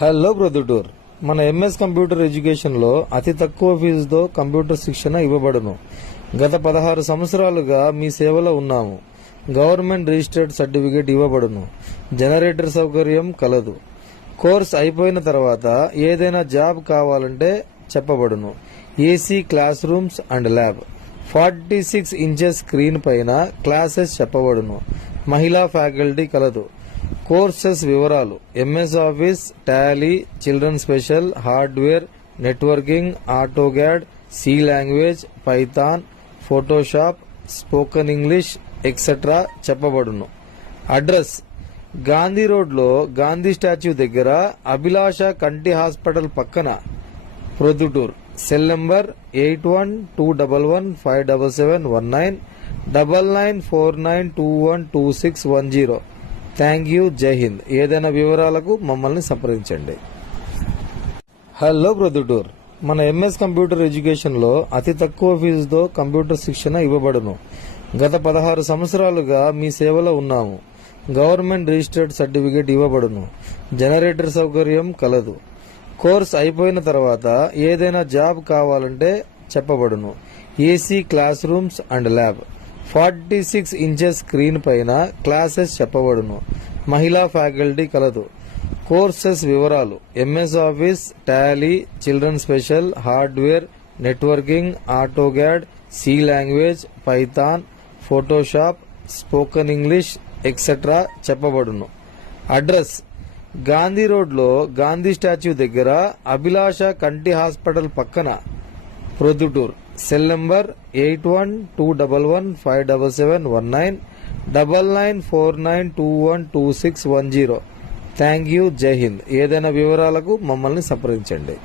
Hello Proddatur. మన MS computer education లో అతి తక్కువ ఫీజుతో కంప్యూటర్ శిక్షణ ఇవ్వబడును. గత 16 సంవత్సరాలుగా మీ సేవలో ఉన్నాము. గవర్నమెంట్ రిజిస్టర్డ్ సర్టిఫికేట్ ఇవ్వబడును. జనరేటర్ సౌకర్యం కలదు. కోర్స్ అయిపోయిన తర్వాత ఏదైనా జాబ్ కావాలంటే చెప్పబడును. AC class rooms and lab, 46 inches screen పైన క్లాసెస్ చెప్పబడును. మహిళా ఫ్యాకల్టీ కలదు. కోర్సెస్ వివరాలు: MS office, Tally, children special, hardware, networking, AutoCAD, C language, Python, Photoshop, spoken English etcetera చెప్పబడును. అడ్రస్: గాంధీ రోడ్లో గాంధీ స్టాచ్యూ దగ్గర, అభిలాష కంటి హాస్పిటల్ పక్కన, Proddatur. Cell number 8121157719 9949212610. Thank you. జై హింద్. ఏదైనా వివరాలకు మమ్మల్ని సంప్రదించండి. హలో ప్రొద్దుటూర్. మన ఎంఎస్ కంప్యూటర్ ఎడ్యుకేషన్ లో అతి తక్కువ ఫీజుతో కంప్యూటర్ శిక్షణ ఇవ్వబడును. గత 16 సంవత్సరాలుగా మీ సేవలో ఉన్నాము. గవర్నమెంట్ రిజిస్టర్డ్ సర్టిఫికేట్ ఇవ్వబడును. జనరేటర్ సౌకర్యం కలదు. కోర్స్ అయిపోయిన తర్వాత ఏదైనా జాబ్ కావాలంటే చెప్పబడును. AC class rooms and lab, 46 inches screen పైన క్లాసెస్ చెప్పబడును. మహిళా ఫ్యాకల్టీ కలదు. కోర్సెస్ వివరాలు: MS office, Tally, children special, hardware, networking, AutoCAD, C language, Python, Photoshop, spoken English etcetera చెప్పబడును. అడ్రస్: గాంధీ రోడ్లో గాంధీ స్టాచ్యూ దగ్గర, అభిలాష కంటి హాస్పిటల్ పక్కన, Proddatur. Cell number 8121157719 9949212610. Thank you. జై హింద్. ఏదైనా వివరాలకు మమ్మల్ని సంప్రదించండి.